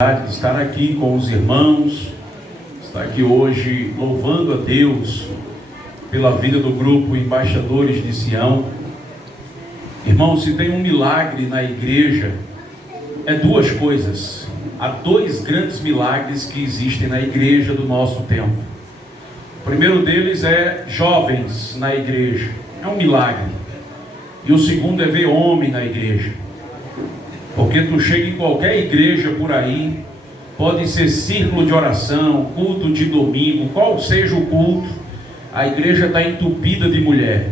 De estar aqui com os irmãos, estar aqui hoje louvando a Deus pela vida do grupo Embaixadores de Sião. Irmãos, se tem um milagre na igreja, é duas coisas. Há dois grandes milagres que existem na igreja do nosso tempo. O primeiro deles é jovens na igreja, é um milagre. E o segundo é ver homem na igreja. Porque tu chega em qualquer igreja por aí, pode ser círculo de oração, culto de domingo, qual seja o culto, a igreja está entupida de mulher.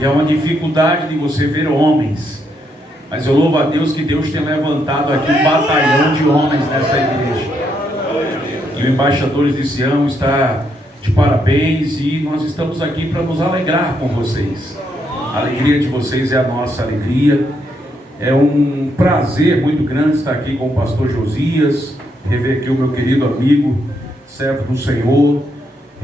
E é uma dificuldade de você ver homens. Mas eu louvo a Deus que Deus tem levantado aqui um batalhão de homens nessa igreja. E o Embaixadores de Sião está de parabéns e nós estamos aqui para nos alegrar com vocês. A alegria de vocês é a nossa alegria. É um prazer muito grande estar aqui com o pastor Josias, rever aqui o meu querido amigo, servo do Senhor,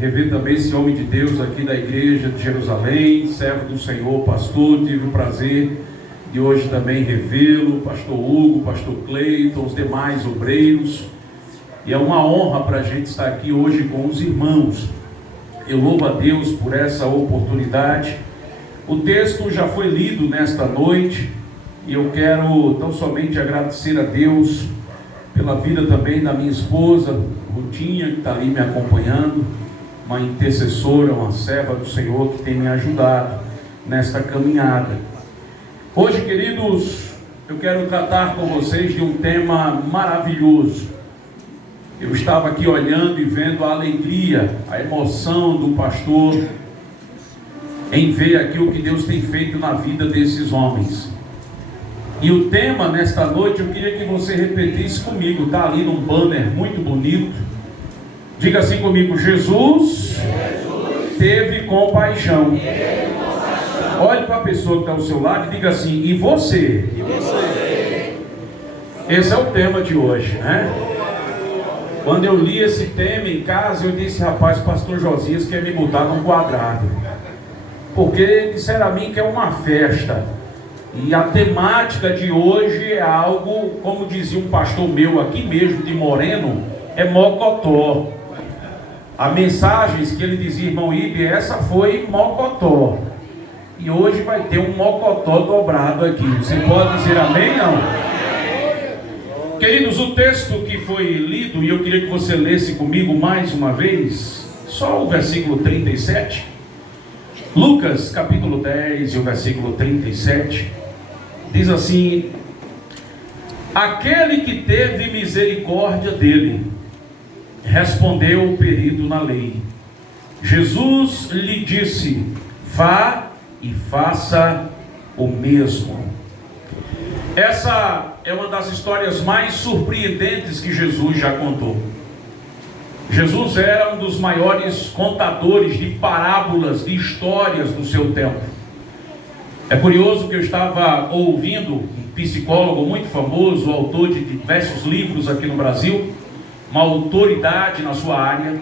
rever também esse homem de Deus aqui da igreja de Jerusalém, servo do Senhor, pastor. Tive o prazer de hoje também revê-lo, pastor Hugo, pastor Cleiton, os demais obreiros, e é uma honra para a gente estar aqui hoje com os irmãos. Eu louvo a Deus por essa oportunidade. O texto já foi lido nesta noite, e eu quero tão somente agradecer a Deus pela vida também da minha esposa, Rutinha, que está ali me acompanhando, uma intercessora, uma serva do Senhor que tem me ajudado nesta caminhada. Hoje, queridos, eu quero tratar com vocês de um tema maravilhoso. Eu estava aqui olhando e vendo a alegria, a emoção do pastor em ver aqui o que Deus tem feito na vida desses homens. E o tema nesta noite eu queria que você repetisse comigo, está ali num banner muito bonito. Diga assim comigo: Jesus teve compaixão. Olhe para a pessoa que está ao seu lado e diga assim: e você? Esse é o tema de hoje, né? Quando eu li esse tema em casa, eu disse: rapaz, pastor Josias quer me botar num quadrado, porque disseram a mim que é uma festa. E a temática de hoje é algo, como dizia um pastor meu aqui mesmo de Moreno, é mocotó. A mensagem que ele dizia, irmão Ibe, essa foi mocotó. E hoje vai ter um mocotó dobrado aqui. Você pode dizer amém, não? Queridos, o texto que foi lido, e eu queria que você lesse comigo mais uma vez, só o versículo 37. Lucas capítulo 10 e o versículo 37. Diz assim: aquele que teve misericórdia dele, respondeu o perito na lei. Jesus lhe disse: vá e faça o mesmo. Essa é uma das histórias mais surpreendentes que Jesus já contou. Jesus era um dos maiores contadores de parábolas, de histórias do seu tempo. É curioso que eu estava ouvindo um psicólogo muito famoso, autor de diversos livros aqui no Brasil, uma autoridade na sua área,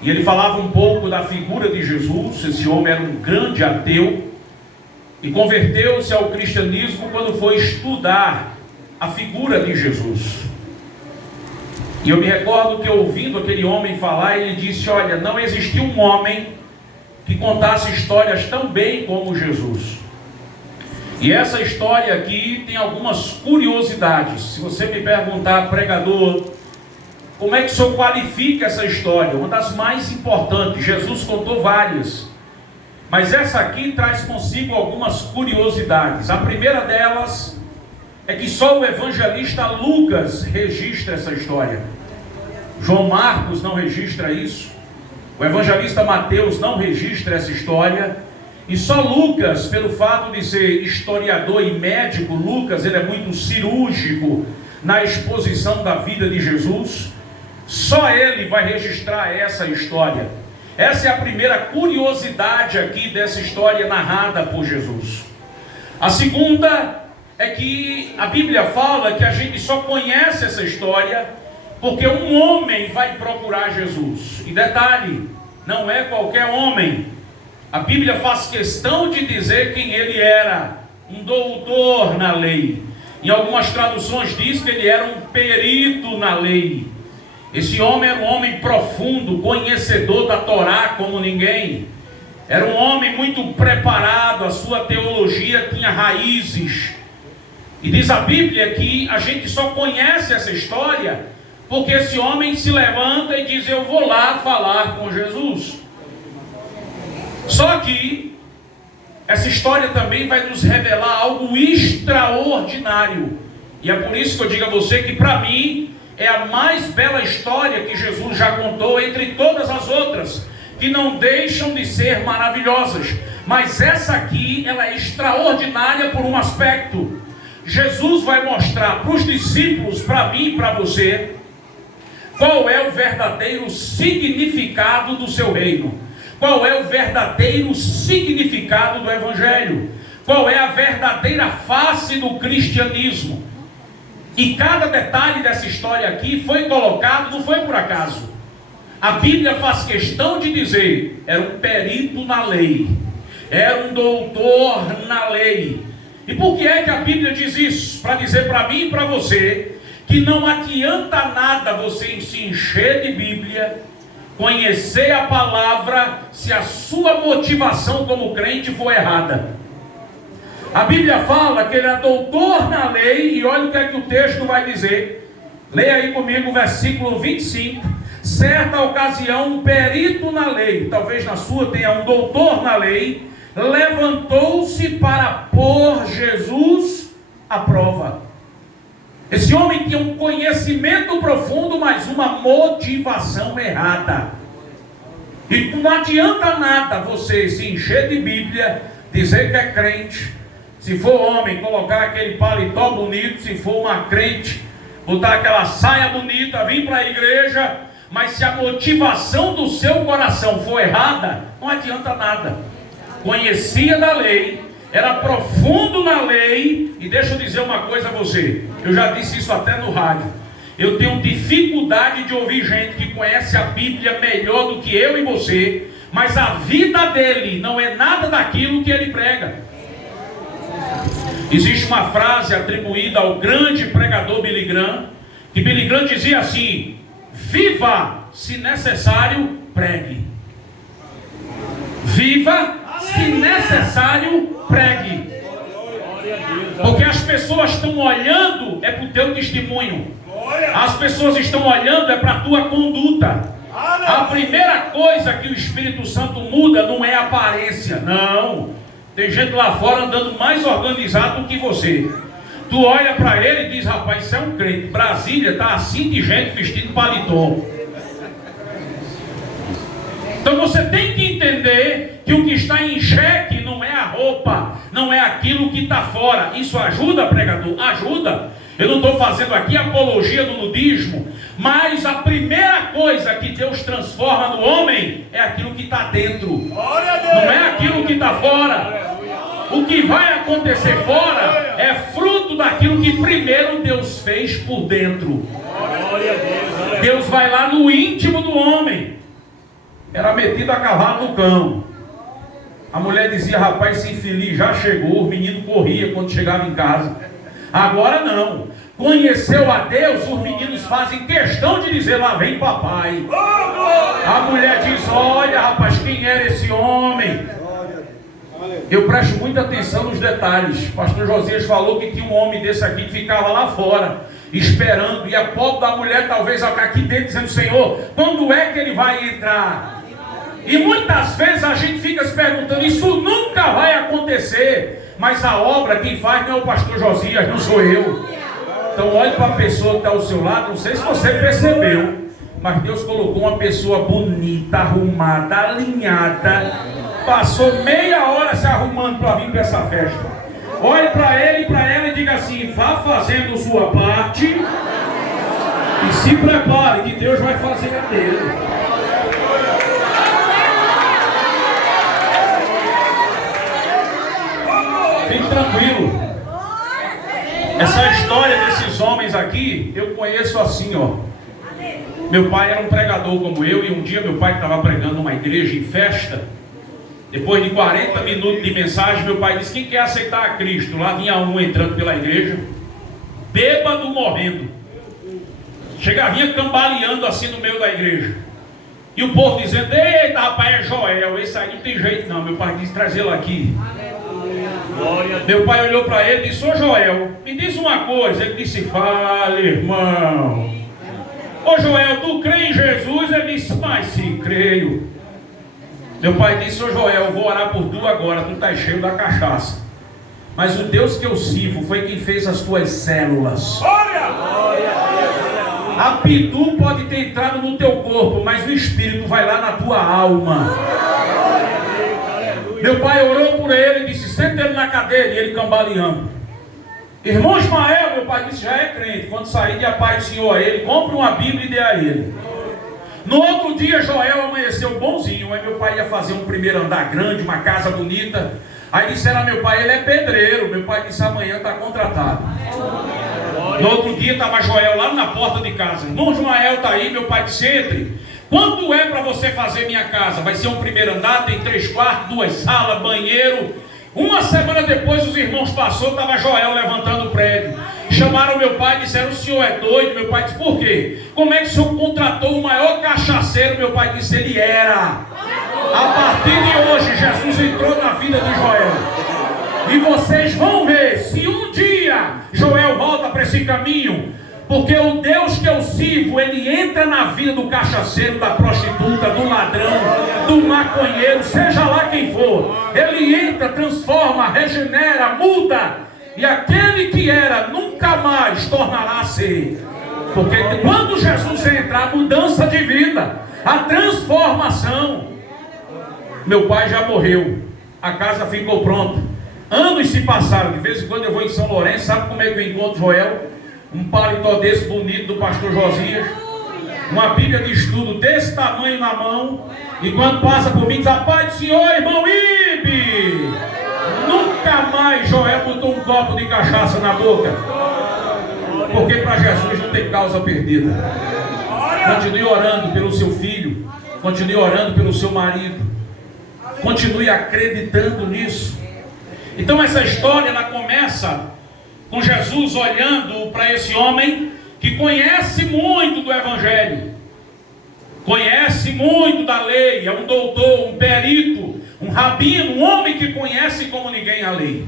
e ele falava um pouco da figura de Jesus. Esse homem era um grande ateu e converteu-se ao cristianismo quando foi estudar a figura de Jesus. E eu me recordo que, ouvindo aquele homem falar, ele disse: olha, não existiu um homem que contasse histórias tão bem como Jesus. E essa história aqui tem algumas curiosidades. Se você me perguntar, pregador, como é que o senhor qualifica essa história? Uma das mais importantes. Jesus contou várias, mas essa aqui traz consigo algumas curiosidades. A primeira delas é que só o evangelista Lucas registra essa história. João Marcos não registra isso. O evangelista Mateus não registra essa história. E só Lucas, pelo fato de ser historiador e médico, Lucas, ele é muito cirúrgico na exposição da vida de Jesus. Só ele vai registrar essa história. Essa é a primeira curiosidade aqui dessa história narrada por Jesus. A segunda é que a Bíblia fala que a gente só conhece essa história porque um homem vai procurar Jesus. E detalhe, não é qualquer homem. A Bíblia faz questão de dizer quem ele era: um doutor na lei. Em algumas traduções diz que ele era um perito na lei. Esse homem era um homem profundo, conhecedor da Torá como ninguém. Era um homem muito preparado, a sua teologia tinha raízes. E diz a Bíblia que a gente só conhece essa história porque esse homem se levanta e diz: eu vou lá falar com Jesus. Só que essa história também vai nos revelar algo extraordinário. E é por isso que eu digo a você que para mim é a mais bela história que Jesus já contou entre todas as outras, que não deixam de ser maravilhosas. Mas essa aqui, ela é extraordinária por um aspecto. Jesus vai mostrar para os discípulos, para mim e para você, qual é o verdadeiro significado do seu reino. Qual é o verdadeiro significado do Evangelho? Qual é a verdadeira face do cristianismo? E cada detalhe dessa história aqui foi colocado, não foi por acaso. A Bíblia faz questão de dizer: era um perito na lei, era um doutor na lei. E por que é que a Bíblia diz isso? Para dizer para mim e para você que não adianta nada você se encher de Bíblia, conhecer a palavra, se a sua motivação como crente for errada. A Bíblia fala que ele é doutor na lei, e olha o que é que o texto vai dizer. Leia aí comigo o versículo 25. Certa ocasião, um perito na lei, talvez na sua tenha um doutor na lei, levantou-se para pôr Jesus à prova. Esse homem tinha um conhecimento profundo, mas uma motivação errada. E não adianta nada você se encher de Bíblia, dizer que é crente, se for homem, colocar aquele paletó bonito, se for uma crente, botar aquela saia bonita, vir para a igreja, mas se a motivação do seu coração for errada, não adianta nada. Conhecia da lei, era profundo na lei, e deixa eu dizer uma coisa a você, eu já disse isso até no rádio, eu tenho dificuldade de ouvir gente que conhece a Bíblia melhor do que eu e você, mas a vida dele não é nada daquilo que ele prega. Existe uma frase atribuída ao grande pregador Billy Graham, que Billy Graham dizia assim: viva, se necessário, pregue. Viva, se necessário, pregue. Porque as pessoas estão olhando é para o teu testemunho. As pessoas estão olhando é para a tua conduta. A primeira coisa que o Espírito Santo muda não é a aparência, não. Tem gente lá fora andando mais organizado do que você. Tu olha para ele e diz: rapaz, isso é um crente. Brasília está assim de gente vestindo paletó. Então você tem que entender que o que está em xeque não é a roupa, não é aquilo que está fora. Isso ajuda, pregador? Ajuda. Eu não estou fazendo aqui apologia do nudismo, mas a primeira coisa que Deus transforma no homem é aquilo que está dentro, não é aquilo que está fora. O que vai acontecer fora é fruto daquilo que primeiro Deus fez por dentro. Deus vai lá no íntimo do homem. Era metido a cavalo no cão. A mulher dizia: rapaz, esse infeliz já chegou. O menino corria quando chegava em casa. Agora não. Conheceu a Deus, os meninos fazem questão de dizer: lá vem papai. A mulher diz: olha, rapaz, quem era esse homem? Eu presto muita atenção nos detalhes. Pastor Josias falou que tinha um homem desse aqui que ficava lá fora, esperando, e a pobre da mulher talvez aqui dentro dizendo: Senhor, quando é que ele vai entrar? E muitas vezes a gente fica se perguntando: isso nunca vai acontecer. Mas a obra quem faz não é o pastor Josias, não sou eu. Então olhe para a pessoa que está ao seu lado. Não sei se você percebeu, mas Deus colocou uma pessoa bonita, arrumada, alinhada, passou meia hora se arrumando para vir para essa festa. Olhe para ele e para ela e diga assim: vá fazendo sua parte e se prepare que Deus vai fazer a dele. Fique tranquilo. Essa história desses homens aqui eu conheço assim, ó. Meu pai era um pregador como eu, e um dia meu pai estava pregando numa igreja em festa. Depois de 40 minutos de mensagem, meu pai disse: quem quer aceitar a Cristo? Lá vinha um entrando pela igreja. bêbado, morrendo. Chegava, vinha cambaleando assim no meio da igreja. E o povo dizendo: eita rapaz, é Joel, esse aí não tem jeito não. Meu pai disse: trazê-lo aqui. Meu pai olhou para ele e disse: ô Joel, me diz uma coisa. Ele disse: fale, irmão. Ô Joel, tu crê em Jesus? Ele disse: mas sim, creio. Meu pai disse: ô Joel, eu vou orar por tu agora, tu tá cheio da cachaça. Mas o Deus que eu sirvo foi quem fez as tuas células. A pitu pode ter entrado no teu corpo, mas o Espírito vai lá na tua alma. Meu pai orou por ele e disse: senta ele na cadeira. E ele cambaleando. Irmão Ismael, meu pai disse: já é crente. Quando sair, de a paz do Senhor a ele, compre uma Bíblia e dê a ele. No outro dia, Joel amanheceu bonzinho. Aí meu pai ia fazer um primeiro andar grande, uma casa bonita. Aí disseram a meu pai: ele é pedreiro. Meu pai disse: amanhã está contratado. No outro dia estava Joel lá na porta de casa. Irmão Ismael está aí. Meu pai disse: entre. Quanto é para você fazer minha casa? Vai ser um primeiro andar, tem 3 quartos, 2 salas, banheiro. Uma semana depois os irmãos passaram, estava Joel levantando o prédio. Chamaram meu pai e disseram: o senhor é doido? Meu pai disse: por quê? Como é que o senhor contratou o maior cachaceiro? Meu pai disse: ele era. A partir de hoje, Jesus entrou na vida de Joel. E vocês vão ver, se um dia Joel volta para esse caminho, porque o Deus que eu sirvo, ele entra na vida do cachaceiro, da prostituta, do ladrão, do maconheiro, seja lá quem for. Ele entra, transforma, regenera, muda. E aquele que era, nunca mais tornará a ser. Porque quando Jesus entra, a mudança de vida, a transformação. Meu pai já morreu, a casa ficou pronta. Anos se passaram, de vez em quando eu vou em São Lourenço. Sabe como é que eu encontro Joel? Um paletó desse bonito do pastor Josias, uma Bíblia de estudo desse tamanho na mão, e quando passa por mim diz: a paz do Senhor, irmão Ibe. Nunca mais Joel botou um copo de cachaça na boca, porque para Jesus não tem causa perdida. Continue orando pelo seu filho, continue orando pelo seu marido, continue acreditando nisso. Então essa história ela começa com Jesus olhando para esse homem que conhece muito do Evangelho, conhece muito da lei, é um doutor, um perito, um rabino, um homem que conhece como ninguém a lei.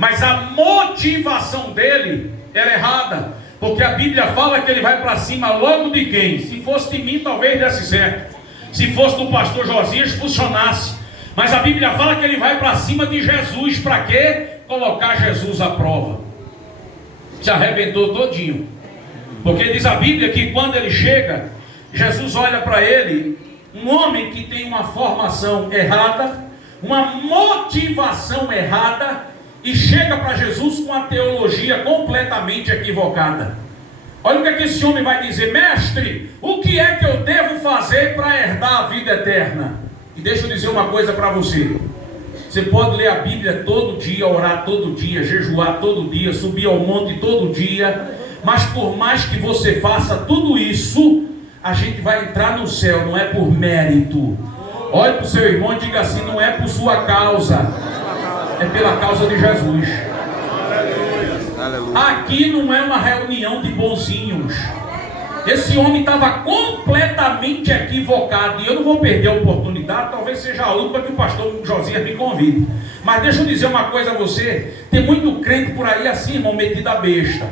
Mas a motivação dele era errada, porque a Bíblia fala que ele vai para cima logo de quem? Se fosse de mim, talvez desse certo. Se fosse do pastor Josias, funcionasse. Mas a Bíblia fala que ele vai para cima de Jesus. Para quê? Colocar Jesus à prova. Se arrebentou todinho. Porque diz a Bíblia que quando ele chega, Jesus olha para ele, um homem que tem uma formação errada, uma motivação errada, e chega para Jesus com a teologia completamente equivocada. Olha o que esse homem vai dizer: mestre, o que é que eu devo fazer para herdar a vida eterna? E deixa eu dizer uma coisa para você. Você pode ler a Bíblia todo dia, orar todo dia, jejuar todo dia, subir ao monte todo dia, mas por mais que você faça tudo isso, a gente vai entrar no céu, não é por mérito. Olhe para o seu irmão e diga assim: não é por sua causa, é pela causa de Jesus. Aqui não é uma reunião de bonzinhos. Esse homem estava completamente equivocado. E eu não vou perder a oportunidade. Talvez seja a última que o pastor Josias me convide. Mas deixa eu dizer uma coisa a você. Tem muito crente por aí assim, irmão, metido a besta.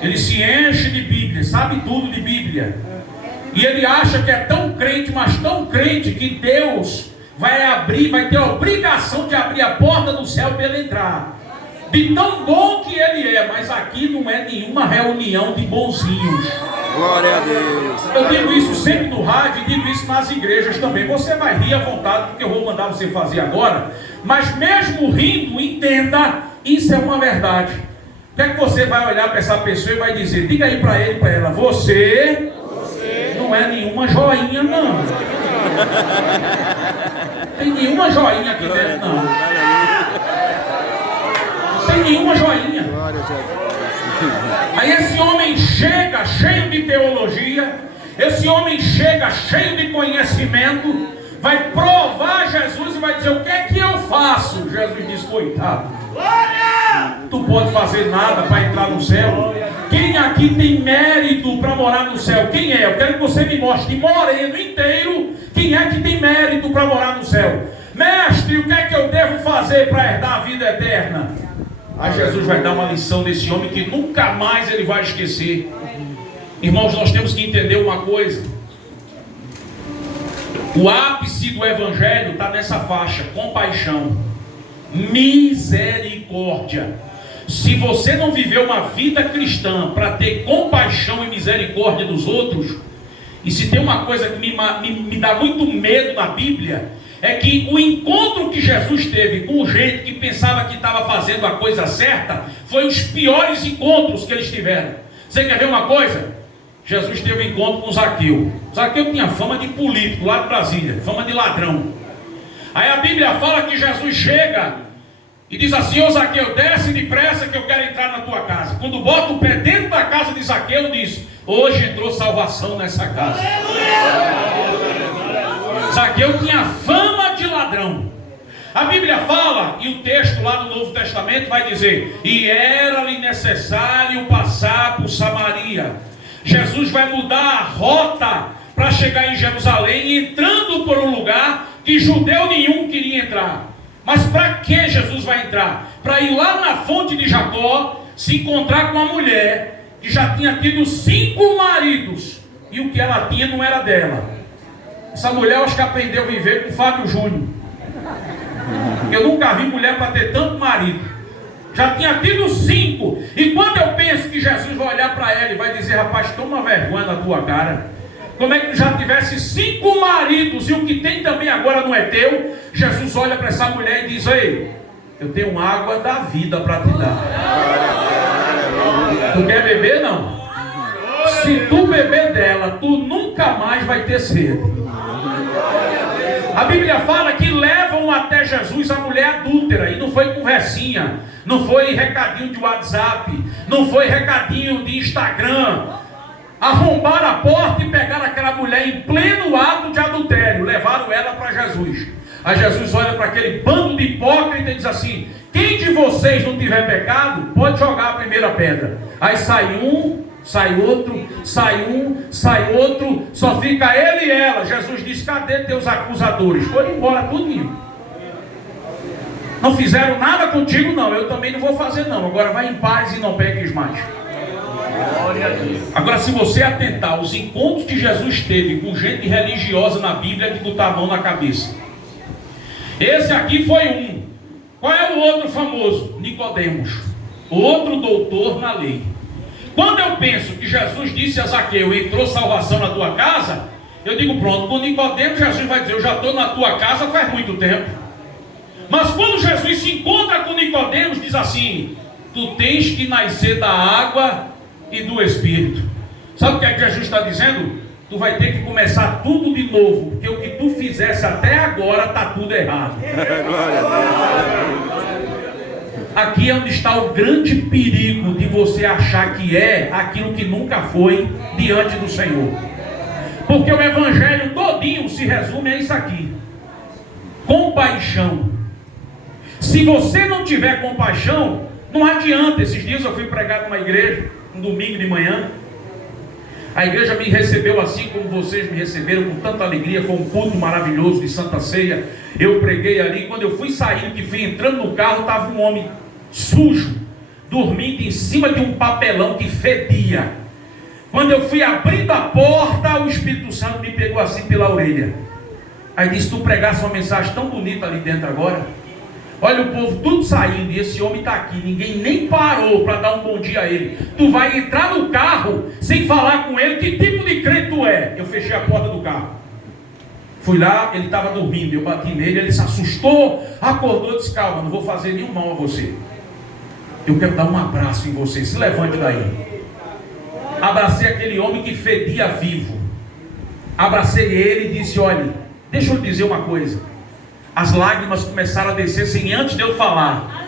Ele se enche de Bíblia, sabe tudo de Bíblia. E ele acha que é tão crente, mas tão crente, que Deus vai ter a obrigação de abrir a porta do céu para ele entrar. De tão bom que ele é. Mas aqui não é nenhuma reunião de bonzinhos. Glória a Deus. Eu digo isso sempre no rádio e digo isso nas igrejas também. Você vai rir à vontade, porque eu vou mandar você fazer agora. Mas mesmo rindo, entenda, isso é uma verdade. O que é que você vai olhar para essa pessoa e vai dizer? Diga aí para ele e para ela: você não é nenhuma joinha, não. Tem nenhuma joinha aqui dentro, não. Tem nenhuma joinha. Aí esse homem chega cheio de teologia, esse homem chega cheio de conhecimento, vai provar Jesus e vai dizer: o que é que eu faço? Jesus diz: coitado, Tu pode fazer nada para entrar no céu. Quem aqui tem mérito para morar no céu? Quem é? Eu quero que você me mostre, moreno inteiro, quem é que tem mérito para morar no céu? Mestre, o que é que eu devo fazer para herdar a vida eterna? Aí Jesus vai dar uma lição desse homem que nunca mais ele vai esquecer. Irmãos, nós temos que entender uma coisa. O ápice do evangelho está nessa faixa: compaixão, misericórdia. Se você não viveu uma vida cristã para ter compaixão e misericórdia dos outros, e se tem uma coisa que me dá muito medo na Bíblia, é que o encontro que Jesus teve com gente que pensava que estava fazendo a coisa certa, foi os piores encontros que eles tiveram. Você quer ver uma coisa? Jesus teve um encontro com Zaqueu. Zaqueu tinha fama de político lá de Brasília, fama de ladrão. Aí a Bíblia fala que Jesus chega e diz assim: ô Zaqueu, desce depressa que eu quero entrar na tua casa. Quando bota o pé dentro da casa de Zaqueu, diz: hoje entrou salvação nessa casa. Zaqueu tinha fama de ladrão. A Bíblia fala, e o texto lá do Novo Testamento vai dizer: e era-lhe necessário passar por Samaria. Jesus vai mudar a rota para chegar em Jerusalém, entrando por um lugar que judeu nenhum queria entrar. Mas para que Jesus vai entrar? Para ir lá na fonte de Jacó, se encontrar com uma mulher que já tinha tido 5 maridos, e o que ela tinha não era dela. Essa mulher, eu acho que aprendeu a viver com o Fábio Júnior. Eu nunca vi mulher para ter tanto marido. Já tinha tido 5. E quando eu penso que Jesus vai olhar para ela e vai dizer: rapaz, toma vergonha na tua cara. Como é que tu já tivesse 5 maridos e o que tem também agora não é teu? Jesus olha para essa mulher e diz: ei, eu tenho água da vida para te dar. Tu quer beber? Não. Se tu beber dela, tu nunca mais vai ter sede. A Bíblia fala que levam até Jesus a mulher adúltera, e não foi conversinha, não foi recadinho de WhatsApp, não foi recadinho de Instagram. Arrombaram a porta e pegaram aquela mulher em pleno ato de adultério, levaram ela para Jesus. Aí Jesus olha para aquele bando de hipócritas e diz assim: quem de vocês não tiver pecado, pode jogar a primeira pedra. Aí sai um, sai outro, sai um, sai outro, só fica ele e ela. Jesus diz: cadê teus acusadores? Foram embora tudinho. Não fizeram nada contigo, não. Eu também não vou fazer, não. Agora vai em paz e não peques mais. Agora, se você atentar aos encontros que Jesus teve com gente religiosa na Bíblia, é de botar a mão na cabeça. Esse aqui foi um. Qual é o outro famoso? Nicodemos, outro doutor na lei. Quando eu penso que Jesus disse a Zaqueu: entrou salvação na tua casa, eu digo: pronto, com Nicodemos Jesus vai dizer: eu já estou na tua casa faz muito tempo. Mas quando Jesus se encontra com Nicodemos, diz assim: tu tens que nascer da água e do Espírito. Sabe o que é que Jesus está dizendo? Tu vai ter que começar tudo de novo, porque o que tu fizesse até agora está tudo errado. Aqui é onde está o grande perigo de você achar que é aquilo que nunca foi diante do Senhor. Porque o evangelho todinho se resume a isso aqui: compaixão. Se você não tiver compaixão, não adianta. Esses dias eu fui pregar numa igreja, um domingo de manhã. A igreja me recebeu assim como vocês me receberam, com tanta alegria. Foi um culto maravilhoso de Santa Ceia. Eu preguei ali. Quando eu fui saindo, que fui entrando no carro, estava um homem sujo, dormindo em cima de um papelão que fedia. Quando eu fui abrindo a porta, o Espírito Santo me pegou assim pela orelha. Aí disse: tu pregasse uma mensagem tão bonita ali dentro agora. Olha o povo tudo saindo e esse homem está aqui. Ninguém nem parou para dar um bom dia a ele. Tu vai entrar no carro sem falar com ele. Que tipo de crente tu é? Eu fechei a porta do carro. Fui lá, ele estava dormindo. Eu bati nele, ele se assustou, acordou e disse: calma, não vou fazer nenhum mal a você. Eu quero dar um abraço em você. Se levante daí. Abracei aquele homem que fedia vivo. Abracei ele e disse: olha, deixa eu dizer uma coisa. As lágrimas começaram a descer sem antes de eu falar.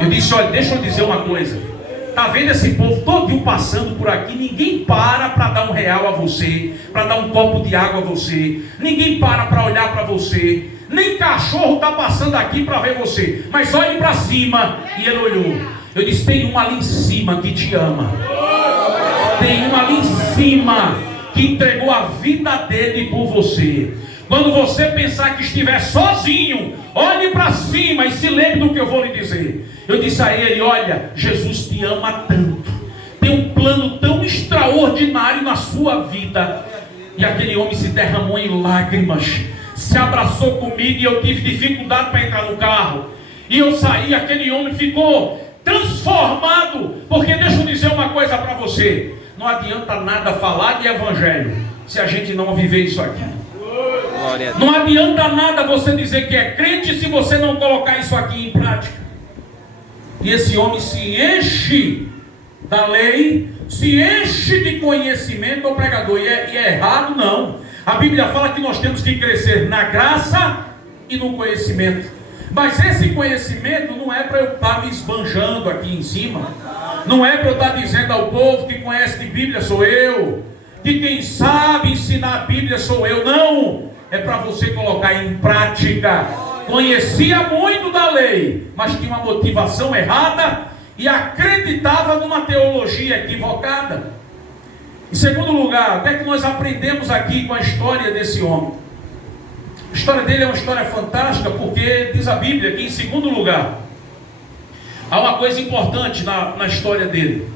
Eu disse: olha, deixa eu dizer uma coisa. Está vendo esse povo todinho passando por aqui? Ninguém para dar R$1 a você, para dar um copo de água a você. Ninguém para olhar para você. Nem cachorro está passando aqui para ver você. Mas olhe para cima. E ele olhou. Eu disse: tem um ali em cima que te ama. Tem um ali em cima que entregou a vida dele por você. Quando você pensar que estiver sozinho, olhe para cima e se lembre do que eu vou lhe dizer. Eu disse a ele: olha, Jesus te ama tanto, tem um plano tão extraordinário na sua vida. E aquele homem se derramou em lágrimas, se abraçou comigo, e eu tive dificuldade para entrar no carro. E eu saí, aquele homem ficou transformado. Porque deixa eu dizer uma coisa para você: não adianta nada falar de evangelho se a gente não viver isso aqui. Não adianta nada você dizer que é crente se você não colocar isso aqui em prática. E esse homem se enche da lei, se enche de conhecimento, o pregador. E é errado, não. A Bíblia fala que nós temos que crescer na graça e no conhecimento. Mas esse conhecimento não é para eu estar me esbanjando aqui em cima. Não é para eu estar dizendo ao povo que conhece de Bíblia sou eu, que quem sabe ensinar a Bíblia sou eu. Não, é para você colocar em prática. Conhecia muito da lei, mas tinha uma motivação errada e acreditava numa teologia equivocada. Em segundo lugar, o que é que nós aprendemos aqui com a história desse homem? A história dele é uma história fantástica, porque diz a Bíblia que, em segundo lugar, há uma coisa importante na história dele.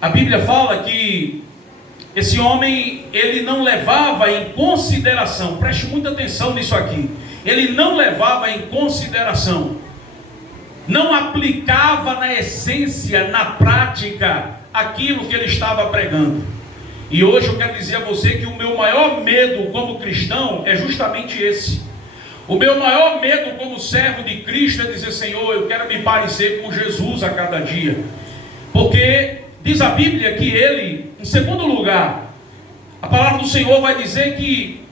A Bíblia fala que esse homem, ele não levava em consideração, preste muita atenção nisso aqui, ele não levava em consideração, não aplicava na essência, na prática, aquilo que ele estava pregando. E hoje eu quero dizer a você que o meu maior medo como cristão é justamente esse. O meu maior medo como servo de Cristo é dizer: Senhor, eu quero me parecer com Jesus a cada dia. Porque diz a Bíblia que ele, em segundo lugar, a palavra do Senhor vai dizer que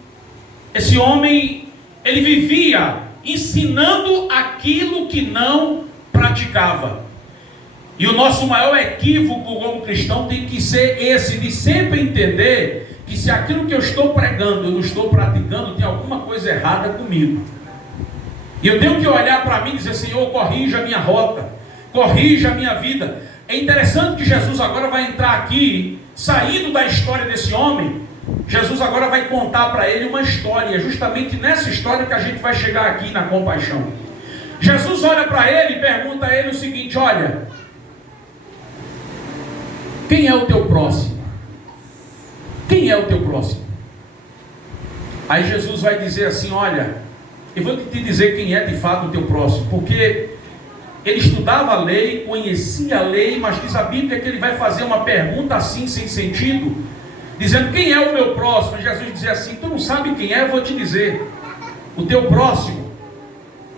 esse homem, ele vivia ensinando aquilo que não praticava. E o nosso maior equívoco como cristão tem que ser esse, de sempre entender que se aquilo que eu estou pregando, eu não estou praticando, tem alguma coisa errada comigo. E eu tenho que olhar para mim e dizer: Senhor, corrija a minha rota, corrija a minha vida. É interessante que Jesus agora vai entrar aqui, saindo da história desse homem. Jesus agora vai contar para ele uma história. É justamente nessa história que a gente vai chegar aqui na compaixão. Jesus olha para ele e pergunta a ele o seguinte: olha, quem é o teu próximo? Quem é o teu próximo? Aí Jesus vai dizer assim: olha, eu vou te dizer quem é de fato o teu próximo, porque ele estudava a lei, conhecia a lei, mas diz a Bíblia que ele vai fazer uma pergunta assim, sem sentido, dizendo: quem é o meu próximo? E Jesus dizia assim: tu não sabe quem é, eu vou te dizer. O teu próximo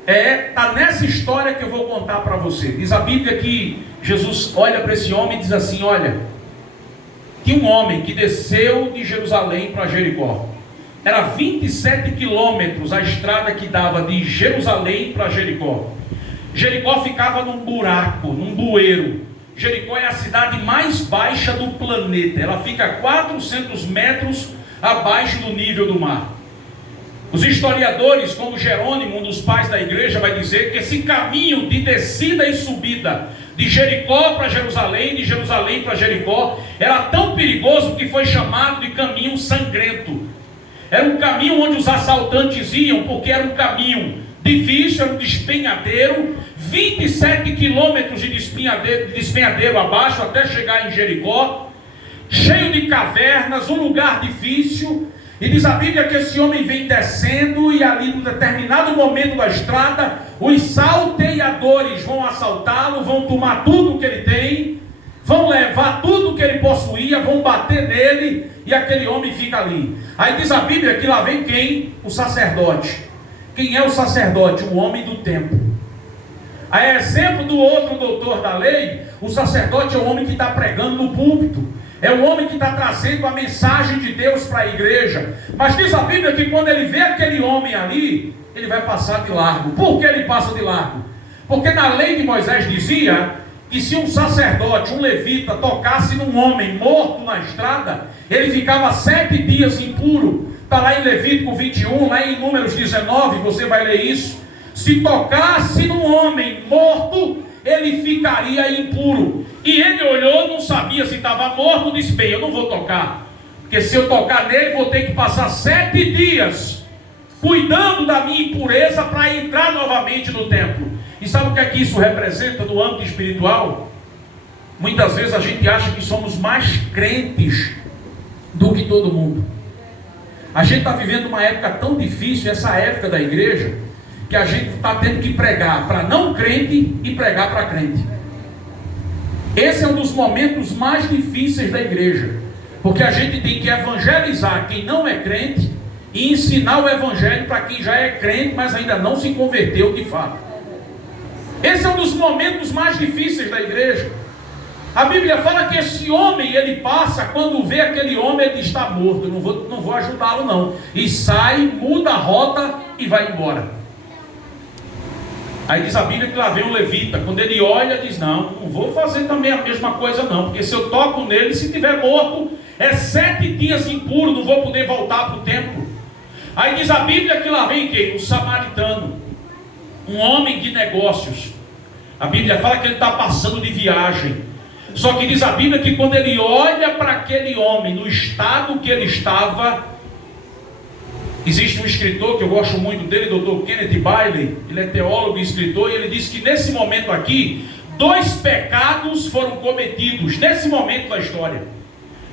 está nessa história que eu vou contar para você. Diz a Bíblia que Jesus olha para esse homem e diz assim: olha, que um homem que desceu de Jerusalém para Jericó. Era 27 quilômetros a estrada que dava de Jerusalém para Jericó. Jericó ficava num buraco, num bueiro. Jericó é a cidade mais baixa do planeta. Ela fica a 400 metros abaixo do nível do mar. Os historiadores, como Jerônimo, um dos pais da igreja, vai dizer que esse caminho de descida e subida de Jericó para Jerusalém, de Jerusalém para Jericó, era tão perigoso que foi chamado de caminho sangrento. Era um caminho onde os assaltantes iam, porque era um caminho difícil, era um despenhadeiro, 27 quilômetros de despenhadeiro abaixo até chegar em Jericó, cheio de cavernas, um lugar difícil. E diz a Bíblia que esse homem vem descendo, e ali num determinado momento da estrada, os salteadores vão assaltá-lo, vão tomar tudo que ele tem, vão levar tudo que ele possuía, vão bater nele, e aquele homem fica ali. Aí diz a Bíblia que lá vem quem? O sacerdote. Quem é o sacerdote? O homem do templo. A exemplo do outro doutor da lei, o sacerdote é o homem que está pregando no púlpito. É o homem que está trazendo a mensagem de Deus para a igreja. Mas diz a Bíblia que quando ele vê aquele homem ali, ele vai passar de largo. Por que ele passa de largo? Porque na lei de Moisés dizia que se um sacerdote, um levita, tocasse num homem morto na estrada, ele ficava 7 dias impuro. Está lá em Levítico 21, lá em Números 19, você vai ler isso. Se tocasse num homem morto, ele ficaria impuro. E ele olhou, não sabia se estava morto, disse: bem, eu não vou tocar, porque se eu tocar nele, vou ter que passar 7 dias cuidando da minha impureza para entrar novamente no templo. E sabe o que é que isso representa no âmbito espiritual? Muitas vezes a gente acha que somos mais crentes do que todo mundo. A gente está vivendo uma época tão difícil, essa época da igreja, que a gente está tendo que pregar para não crente e pregar para crente. Esse é um dos momentos mais difíceis da igreja, porque a gente tem que evangelizar quem não é crente e ensinar o evangelho para quem já é crente, mas ainda não se converteu de fato. Esse é um dos momentos mais difíceis da igreja. A Bíblia fala que esse homem, ele passa, quando vê aquele homem, ele está morto. Eu não vou ajudá-lo não. E sai, muda a rota e vai embora. Aí diz a Bíblia que lá vem um levita. Quando ele olha, diz: não vou fazer também a mesma coisa não, porque se eu toco nele, se estiver morto, é 7 dias impuro, não vou poder voltar para o templo. Aí diz a Bíblia que lá vem quem? Um samaritano, um homem de negócios. A Bíblia fala que ele está passando de viagem. Só que diz a Bíblia que quando ele olha para aquele homem, no estado que ele estava, existe um escritor que eu gosto muito dele, Dr. Kenneth Bailey. Ele é teólogo e escritor, e ele diz que nesse momento aqui, 2 pecados foram cometidos, nesse momento da história.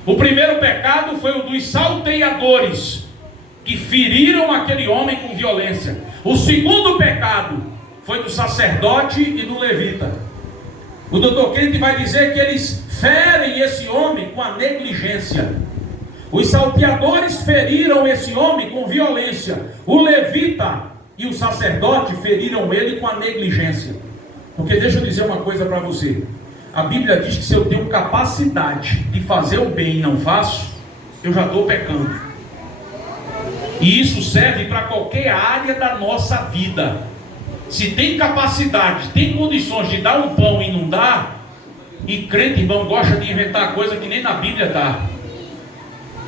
O primeiro pecado foi o dos salteadores, que feriram aquele homem com violência. O segundo pecado foi do sacerdote e do levita. O doutor Kenneth vai dizer que eles ferem esse homem com a negligência. Os salteadores feriram esse homem com violência. O levita e o sacerdote feriram ele com a negligência. Porque deixa eu dizer uma coisa para você. A Bíblia diz que se eu tenho capacidade de fazer o bem e não faço, eu já estou pecando. E isso serve para qualquer área da nossa vida. Se tem capacidade, tem condições de dar um pão e não dá, e crente, irmão, gosta de inventar coisa que nem na Bíblia está.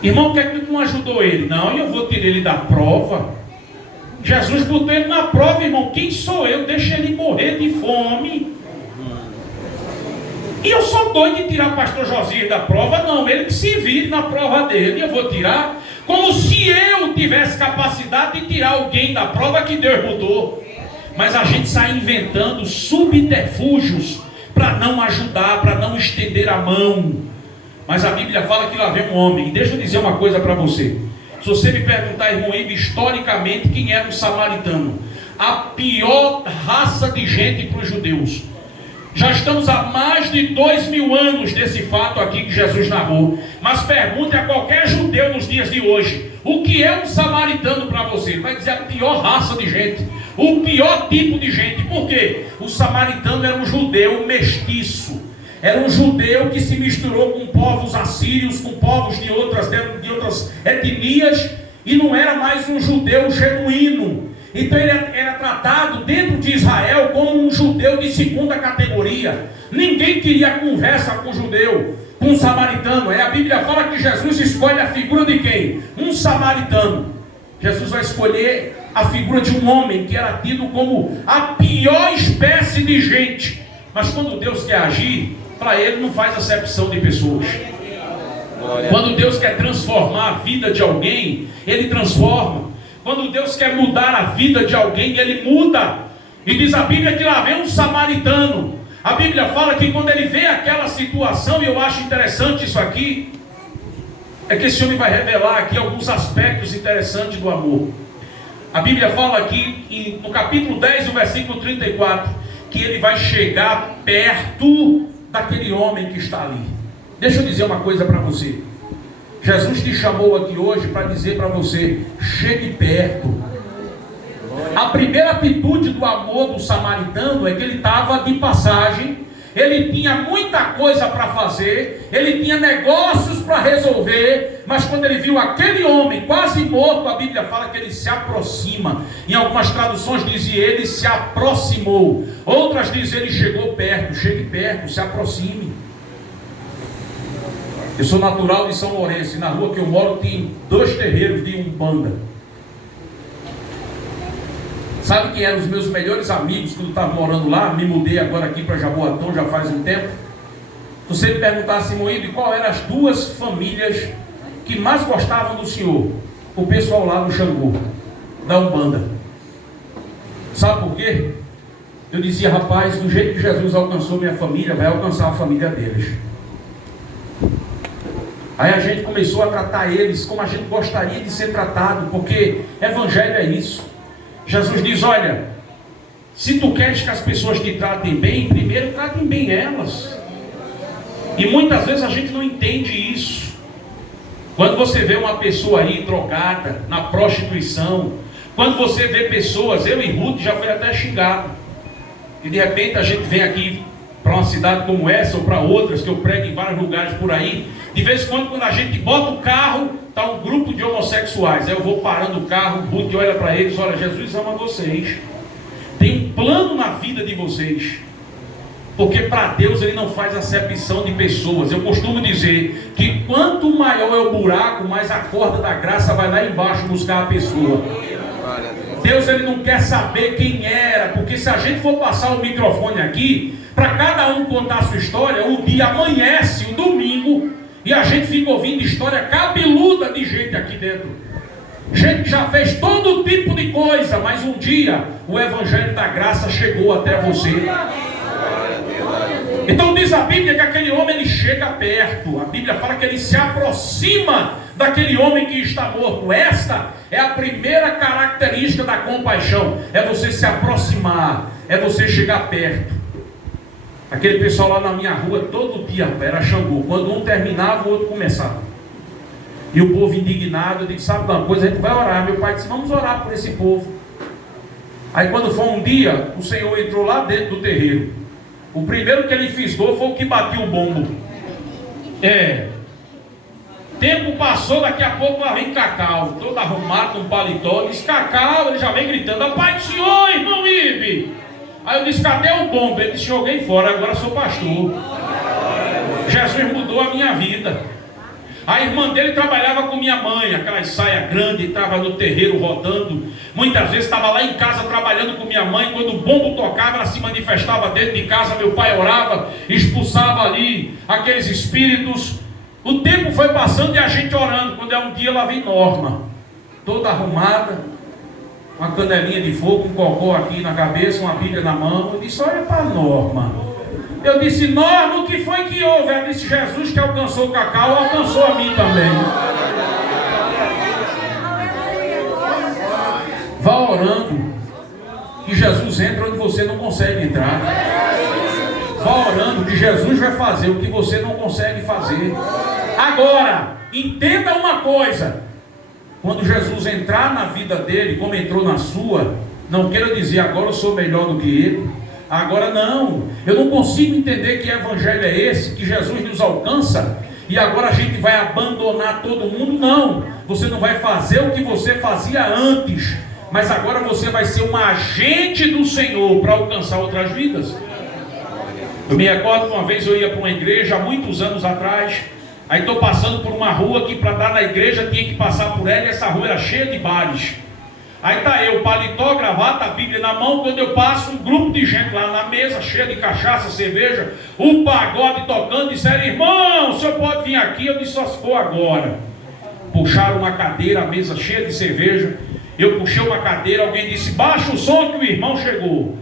Irmão, por que é que tu não ajudou ele? Não, eu vou tirar ele da prova. Jesus botou ele na prova, irmão. Quem sou eu? Deixa ele morrer de fome. E eu sou doido de tirar o pastor Josias da prova? Não, ele que se vire na prova dele. Eu vou tirar como se eu tivesse capacidade de tirar alguém da prova que Deus botou. Mas a gente sai inventando subterfúgios para não ajudar, para não estender a mão. Mas a Bíblia fala que lá vem um homem. E deixa eu dizer uma coisa para você. Se você me perguntar, irmão, historicamente, quem era o samaritano? A pior raça de gente para os judeus. Já estamos há mais de 2000 anos desse fato aqui que Jesus narrou. Mas pergunte a qualquer judeu nos dias de hoje: o que é um samaritano para você? Ele vai dizer a pior raça de gente, o pior tipo de gente. Por quê? O samaritano era um judeu mestiço. Era um judeu que se misturou com povos assírios, com povos de outras etnias, e não era mais um judeu genuíno. Então ele era tratado dentro de Israel como um judeu de segunda categoria. Ninguém queria conversa com judeu, com um samaritano. Aí a Bíblia fala que Jesus escolhe a figura de quem? Um samaritano. Jesus vai escolher a figura de um homem que era tido como a pior espécie de gente. Mas quando Deus quer agir, para ele não faz acepção de pessoas. Quando Deus quer transformar a vida de alguém, ele transforma. Quando Deus quer mudar a vida de alguém, ele muda. E diz a Bíblia que lá vem um samaritano. A Bíblia fala que quando ele vê aquela situação, e eu acho interessante isso aqui, é que esse homem vai revelar aqui alguns aspectos interessantes do amor. A Bíblia fala aqui, no capítulo 10, no versículo 34, que ele vai chegar perto daquele homem que está ali. Deixa eu dizer uma coisa para você. Jesus te chamou aqui hoje para dizer para você: chegue perto. A primeira atitude do amor do samaritano é que ele estava de passagem, ele tinha muita coisa para fazer, ele tinha negócios para resolver, mas quando ele viu aquele homem quase morto, a Bíblia fala que ele se aproxima. Em algumas traduções dizem ele se aproximou, outras dizem ele chegou perto. Chegue perto, se aproxime. Eu sou natural de São Lourenço, e na rua que eu moro tem 2 terreiros de Umbanda. Sabe quem eram os meus melhores amigos quando eu estava morando lá? Me mudei agora aqui para Jaboatão, já faz um tempo. Se você me perguntasse, Moíbe, qual eram as 2 famílias que mais gostavam do Senhor? O pessoal lá do Xangô, da Umbanda. Sabe por quê? Eu dizia, rapaz, do jeito que Jesus alcançou minha família, vai alcançar a família deles. Aí a gente começou a tratar eles como a gente gostaria de ser tratado, porque evangelho é isso. Jesus diz, olha, se tu queres que as pessoas te tratem bem, primeiro tratem bem elas. E muitas vezes a gente não entende isso. Quando você vê uma pessoa aí drogada, na prostituição, quando você vê pessoas, eu e Ruth já foi até xingado, e de repente a gente vem aqui para uma cidade como essa, ou para outras, que eu prego em vários lugares por aí, de vez em quando a gente bota o carro, está um grupo de homossexuais, aí eu vou parando o carro, Ruth olha para eles, olha, Jesus ama vocês, tem um plano na vida de vocês, porque para Deus ele não faz acepção de pessoas. Eu costumo dizer que quanto maior é o buraco, mais a corda da graça vai lá embaixo buscar a pessoa. Deus ele não quer saber quem era, porque se a gente for passar o microfone aqui, para cada um contar a sua história, o dia amanhece, o domingo, e a gente fica ouvindo história cabeluda de gente aqui dentro. Gente que já fez todo tipo de coisa, mas um dia o Evangelho da Graça chegou até você. Então diz a Bíblia que aquele homem ele chega perto. A Bíblia fala que ele se aproxima daquele homem que está morto. Esta é a primeira característica da compaixão. É você se aproximar, é você chegar perto. Aquele pessoal lá na minha rua, todo dia era Xangô. Quando um terminava, o outro começava. E o povo indignado, eu disse, sabe uma coisa, a gente vai orar. Meu pai disse, vamos orar por esse povo. Aí quando foi um dia, o Senhor entrou lá dentro do terreiro. O primeiro que ele fisgou foi o que bateu o bombo. Tempo passou, daqui a pouco lá vem Cacau, todo arrumado, um paletó. Diz, Cacau, ele já vem gritando, a paz do Senhor, irmão Ibe. Aí eu disse, cadê o bombo? Ele disse, joguei fora, agora sou pastor. Jesus mudou a minha vida. A irmã dele trabalhava com minha mãe, aquela saia grande, estava no terreiro rodando. Muitas vezes estava lá em casa trabalhando com minha mãe. Quando o bombo tocava, ela se manifestava dentro de casa. Meu pai orava, expulsava ali aqueles espíritos. O tempo foi passando e a gente orando. Quando é um dia, lá vem Norma, toda arrumada, uma canelinha de fogo, um cocô aqui na cabeça, uma Bíblia na mão. Eu disse, olha para Norma. Eu disse, Norma, o que foi que houve? Ela disse, Jesus que alcançou o Cacau, alcançou a mim também. Vá orando, que Jesus entra onde você não consegue entrar. Vá orando, que Jesus vai fazer o que você não consegue fazer. Agora, entenda uma coisa. Quando Jesus entrar na vida dele, como entrou na sua, não queira dizer, agora eu sou melhor do que ele. Agora não, eu não consigo entender que evangelho é esse, que Jesus nos alcança e agora a gente vai abandonar todo mundo. Não, você não vai fazer o que você fazia antes, mas agora você vai ser um agente do Senhor para alcançar outras vidas. Eu me recordo que uma vez eu ia para uma igreja, há muitos anos atrás, aí estou passando por uma rua que para dar na igreja tinha que passar por ela, e essa rua era cheia de bares. Aí está eu, paletó, gravata, a Bíblia na mão. Quando eu passo, um grupo de gente lá na mesa, cheia de cachaça, cerveja, um pagode tocando, disseram, irmão, o senhor pode vir aqui? Eu disse, só se for agora. Puxaram uma cadeira, a mesa cheia de cerveja, eu puxei uma cadeira, alguém disse, baixa o som que o irmão chegou.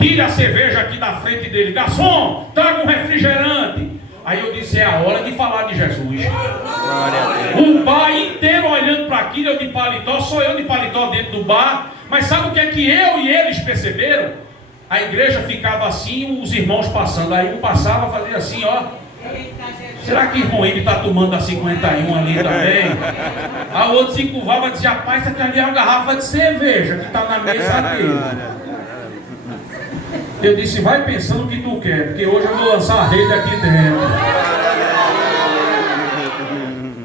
Tira a cerveja aqui da frente dele, garçom, traga um refrigerante. Aí eu disse, é a hora de falar de Jesus. O bar inteiro olhando para aquilo, eu de paletó, sou eu de paletó dentro do bar. Mas sabe o que é que eu e eles perceberam? A igreja ficava assim, os irmãos passando. Aí um passava, fazia assim, ó. Será que irmão ele está tomando a 51 ali também? Aí o outro se curvava e dizia, rapaz, isso aqui ali é uma garrafa de cerveja que está na mesa dele. Eu disse, vai pensando o que tu quer, porque hoje eu vou lançar a rede aqui dentro.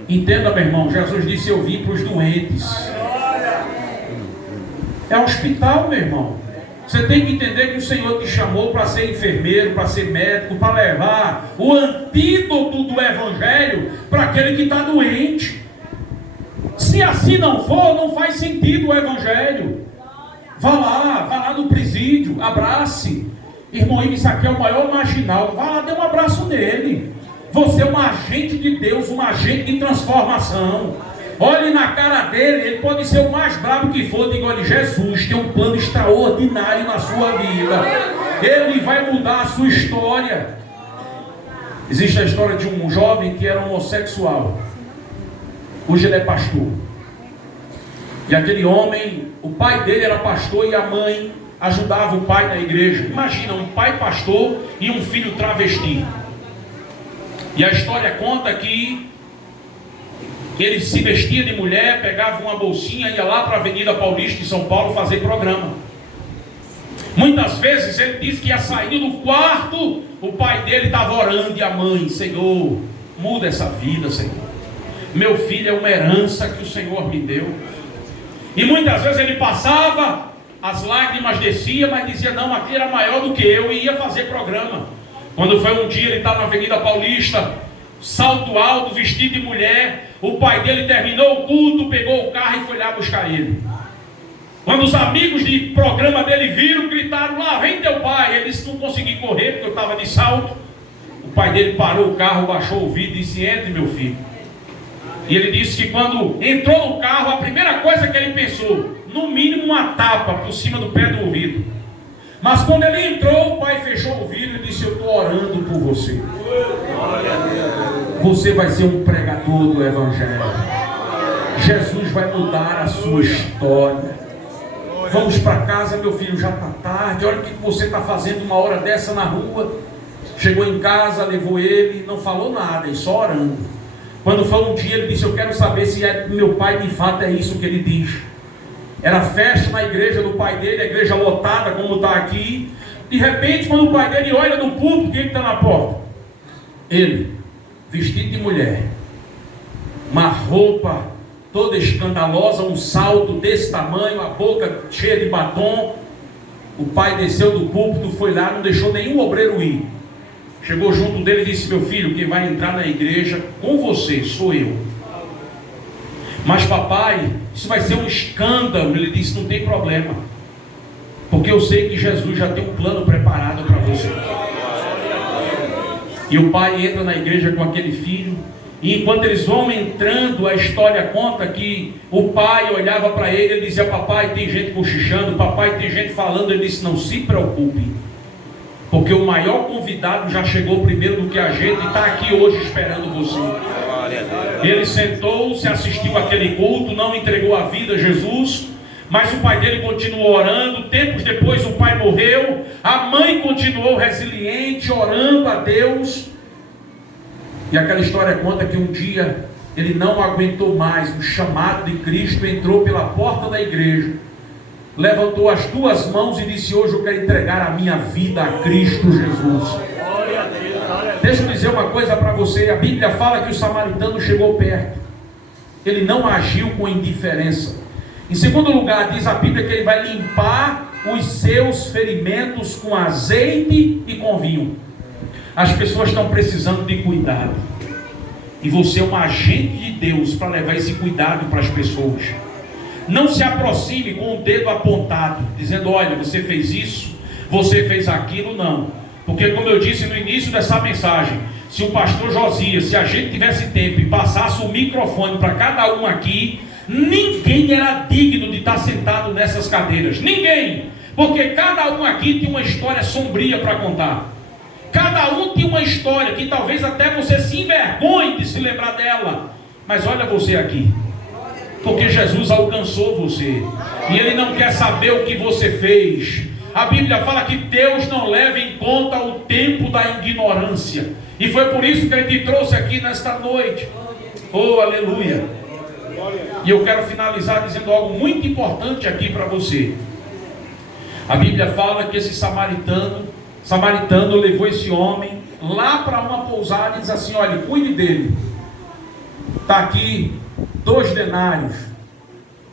Entenda, meu irmão, Jesus disse, eu vim para os doentes. É hospital, meu irmão. Você tem que entender que o Senhor te chamou para ser enfermeiro, para ser médico, para levar o antídoto do Evangelho para aquele que está doente. Se assim não for, não faz sentido o Evangelho. Vá lá no presídio, abrace. Irmão, isso aqui é o maior marginal. Vá lá, dê um abraço nele. Você é um agente de Deus, um agente de transformação. Olhe na cara dele, ele pode ser o mais bravo que for. Diga, olha, Jesus tem um plano extraordinário na sua vida. Ele vai mudar a sua história. Existe a história de um jovem que era homossexual. Hoje ele é pastor. E aquele homem, o pai dele era pastor e a mãe ajudava o pai na igreja. Imagina, um pai pastor e um filho travesti. E a história conta que ele se vestia de mulher, pegava uma bolsinha e ia lá para a Avenida Paulista em São Paulo fazer programa. Muitas vezes ele disse que ia sair do quarto, o pai dele estava orando e a mãe: Senhor, muda essa vida, Senhor. Meu filho é uma herança que o Senhor me deu. E muitas vezes ele passava, as lágrimas desciam, mas dizia: não, aqui era maior do que eu, e ia fazer programa. Quando foi um dia, ele estava na Avenida Paulista, salto alto, vestido de mulher. O pai dele terminou o culto, pegou o carro e foi lá buscar ele. Quando os amigos de programa dele viram, gritaram: lá vem teu pai. Ele disse: não consegui correr porque eu estava de salto. O pai dele parou o carro, baixou o vidro e disse: entre, meu filho. E ele disse que quando entrou no carro, a primeira coisa que ele pensou, no mínimo uma tapa por cima do pé do ouvido. Mas quando ele entrou, o pai fechou o vidro e disse: eu estou orando por você. Você vai ser um pregador do Evangelho. Jesus vai mudar a sua história. Vamos para casa, meu filho, já está tarde. Olha o que você está fazendo uma hora dessa na rua. Chegou em casa, levou ele, não falou nada, ele só orando. Quando foi um dia, ele disse: eu quero saber se meu pai de fato é isso que ele diz. Era festa na igreja do pai dele, a igreja lotada como está aqui. De repente, quando o pai dele olha no púlpito, quem está na porta? Ele, vestido de mulher, uma roupa toda escandalosa, um salto desse tamanho, a boca cheia de batom. O pai desceu do púlpito, foi lá, não deixou nenhum obreiro ir. Chegou junto dele e disse: meu filho, quem vai entrar na igreja com você sou eu. Mas papai, isso vai ser um escândalo. Ele disse: não tem problema, porque eu sei que Jesus já tem um plano preparado para você. E o pai entra na igreja com aquele filho. E enquanto eles vão entrando, a história conta que o pai olhava para ele e dizia: papai, tem gente cochichando, papai, tem gente falando. Ele disse: não se preocupe, porque o maior convidado já chegou primeiro do que a gente e está aqui hoje esperando você. Ele sentou-se, assistiu aquele culto, não entregou a vida a Jesus, mas o pai dele continuou orando. Tempos depois o pai morreu, a mãe continuou resiliente, orando a Deus. E aquela história conta que um dia ele não aguentou mais o chamado de Cristo, entrou pela porta da igreja, levantou as duas mãos e disse: hoje eu quero entregar a minha vida a Cristo Jesus. Deixa eu dizer uma coisa para você. A Bíblia fala que o samaritano chegou perto, ele não agiu com indiferença. Em segundo lugar, diz a Bíblia que ele vai limpar os seus ferimentos com azeite e com vinho. As pessoas estão precisando de cuidado, e você é um agente de Deus para levar esse cuidado para as pessoas. Não se aproxime com o dedo apontado, dizendo: olha, você fez isso, você fez aquilo. Não, porque como eu disse no início dessa mensagem, se o pastor Josias, se a gente tivesse tempo e passasse o microfone para cada um aqui, ninguém era digno de estar sentado nessas cadeiras. Ninguém, porque cada um aqui tem uma história sombria para contar. Cada um tem uma história que talvez até você se envergonhe de se lembrar dela. Mas olha você aqui, porque Jesus alcançou você, e Ele não quer saber o que você fez. A Bíblia fala que Deus não leva em conta o tempo da ignorância, e foi por isso que Ele te trouxe aqui nesta noite. Oh, aleluia! E eu quero finalizar dizendo algo muito importante aqui para você. A Bíblia fala que esse samaritano levou esse homem lá para uma pousada e diz assim: olha, cuide dele, está aqui 2 denários,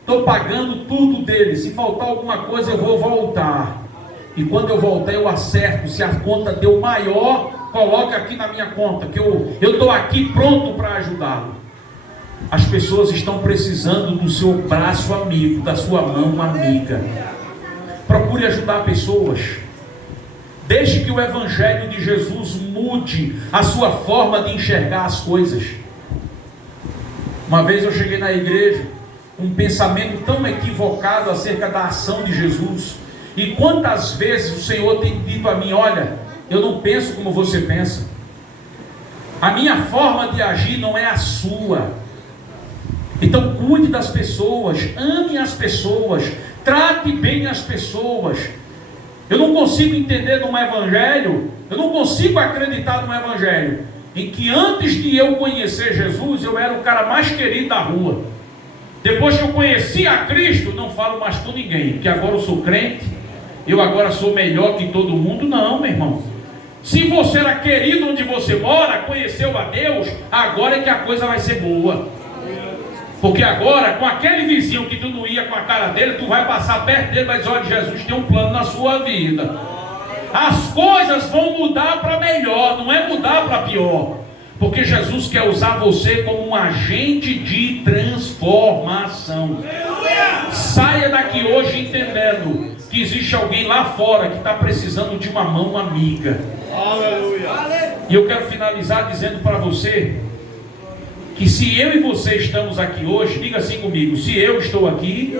estou pagando tudo dele, se faltar alguma coisa eu vou voltar. E quando eu voltar eu acerto. Se a conta deu maior, coloque aqui na minha conta, que eu estou aqui pronto para ajudá-lo. As pessoas estão precisando do seu braço amigo, da sua mão amiga. Procure ajudar pessoas. Deixe que o Evangelho de Jesus mude a sua forma de enxergar as coisas. Uma vez eu cheguei na igreja, um pensamento tão equivocado acerca da ação de Jesus. E quantas vezes o Senhor tem dito a mim: olha, eu não penso como você pensa. A minha forma de agir não é a sua. Então cuide das pessoas, ame as pessoas, trate bem as pessoas. Eu não consigo entender num evangelho, eu não consigo acreditar num evangelho em que antes de eu conhecer Jesus, eu era o cara mais querido da rua. Depois que eu conheci a Cristo, não falo mais com ninguém, porque agora eu sou crente, eu agora sou melhor que todo mundo. Não, meu irmão. Se você era querido onde você mora, conheceu a Deus, agora é que a coisa vai ser boa. Porque agora, com aquele vizinho que tu não ia com a cara dele, tu vai passar perto dele, mas olha, Jesus tem um plano na sua vida. As coisas vão mudar para melhor, não é mudar para pior. Porque Jesus quer usar você como um agente de transformação. Saia daqui hoje entendendo que existe alguém lá fora que está precisando de uma mão amiga. E eu quero finalizar dizendo para você que se eu e você estamos aqui hoje, diga assim comigo: se eu estou aqui,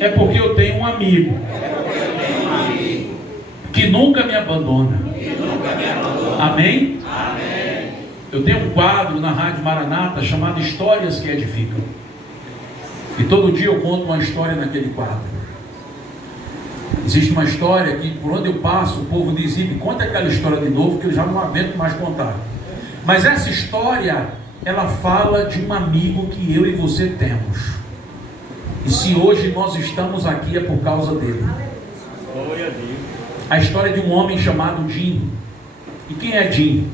é porque eu tenho um amigo que nunca me abandona. Amém? Eu tenho um quadro na Rádio Maranata chamado Histórias que Edificam. E todo dia eu conto uma história naquele quadro. Existe uma história que por onde eu passo o povo diz: me conta aquela história de novo, que eu já não aguento mais contar. Mas essa história, ela fala de um amigo que eu e você temos. E se hoje nós estamos aqui é por causa dele. A história de um homem chamado Jim. E quem é Jim?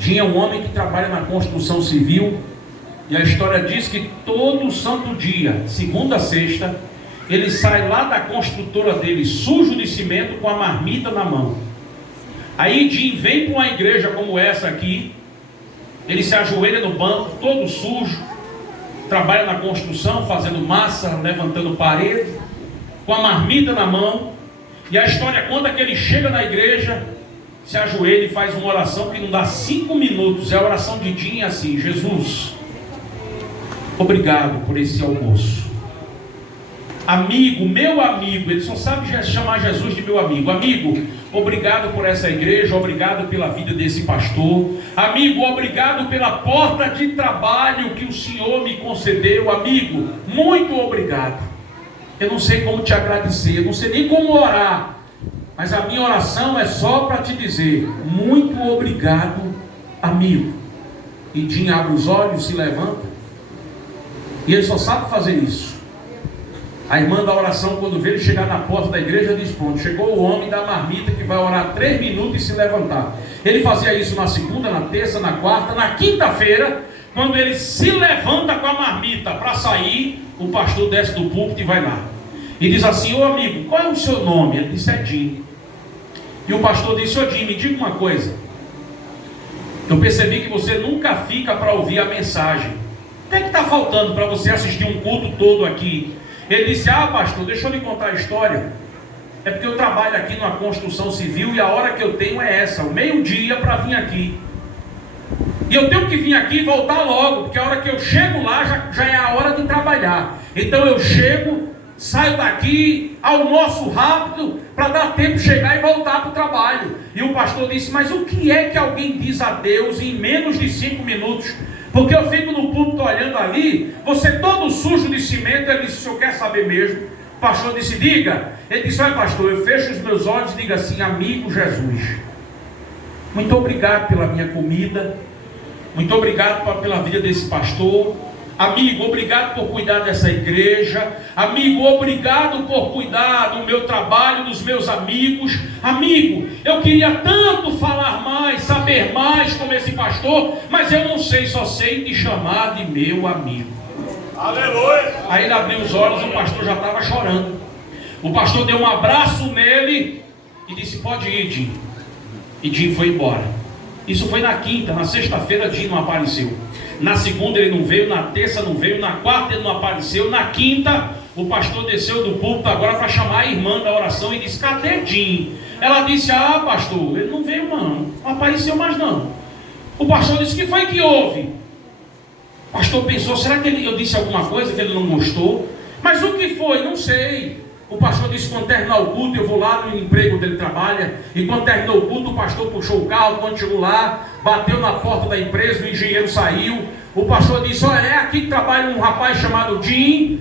Jim é um homem que trabalha na construção civil. E a história diz que todo santo dia, segunda a sexta, ele sai lá da construtora dele, sujo de cimento, com a marmita na mão. Aí Jim vem para uma igreja como essa aqui, ele se ajoelha no banco, todo sujo, trabalha na construção, fazendo massa, levantando parede, com a marmita na mão. E a história conta que ele chega na igreja, se ajoelha e faz uma oração que não dá 5 minutos. É a oração de Jim assim: Jesus, obrigado por esse almoço. Amigo, meu amigo, ele só sabe chamar Jesus de meu amigo. Amigo, obrigado por essa igreja, obrigado pela vida desse pastor. Amigo, obrigado pela porta de trabalho que o Senhor me concedeu. Amigo, muito obrigado. Eu não sei como te agradecer, eu não sei nem como orar, mas a minha oração é só para te dizer: muito obrigado, amigo. E Jim abre os olhos, se levanta, e ele só sabe fazer isso. A irmã da oração, quando vê ele chegar na porta da igreja, diz: pronto, chegou o homem da marmita que vai orar 3 minutos e se levantar. Ele fazia isso na segunda, na terça, na quarta, na quinta-feira. Quando ele se levanta com a marmita para sair, o pastor desce do púlpito e vai lá e diz assim: ô amigo, qual é o seu nome? Ele disse: é Jim. E o pastor disse: ô Jim, me diga uma coisa, eu percebi que você nunca fica para ouvir a mensagem. O que é que está faltando para você assistir um culto todo aqui? Ele disse: ah, pastor, deixa eu lhe contar a história. É porque eu trabalho aqui numa construção civil e a hora que eu tenho é essa, o meio-dia, para vir aqui. E eu tenho que vir aqui e voltar logo, porque a hora que eu chego lá já é a hora de trabalhar. Então eu chego, saio daqui, almoço rápido, para dar tempo de chegar e voltar para o trabalho. E o pastor disse: mas o que é que alguém diz a Deus em menos de 5 minutos? Porque eu fico no púlpito olhando ali, você todo sujo de cimento. Ele disse: o senhor quer saber mesmo? O pastor disse: diga. Ele disse: olha, pastor, eu fecho os meus olhos e digo assim: amigo Jesus, muito obrigado pela minha comida, muito obrigado pela vida desse pastor. Amigo, obrigado por cuidar dessa igreja. Amigo, obrigado por cuidar do meu trabalho, dos meus amigos. Amigo, eu queria tanto falar mais, saber mais como esse pastor, mas eu não sei, só sei te chamar de meu amigo. Aleluia! Aí ele abriu os olhos e o pastor já estava chorando. O pastor deu um abraço nele e disse: pode ir, Jim. E Jim foi embora. Isso foi na quinta. Na sexta-feira Jim não apareceu. Na segunda ele não veio, na terça não veio, na quarta ele não apareceu, na quinta o pastor desceu do púlpito agora para chamar a irmã da oração e disse: cadê Jim? Ela disse: ah, pastor, ele não veio não apareceu mais não. O pastor disse: o que foi que houve? O pastor pensou: será que eu disse alguma coisa que ele não gostou? Mas o que foi? Não sei. O pastor disse: quando terminar o culto eu vou lá no emprego onde ele trabalha. E quando terminou o culto, o pastor puxou o carro. Quando chegou lá, bateu na porta da empresa, o engenheiro saiu. O pastor disse: olha, é aqui que trabalha um rapaz chamado Jim.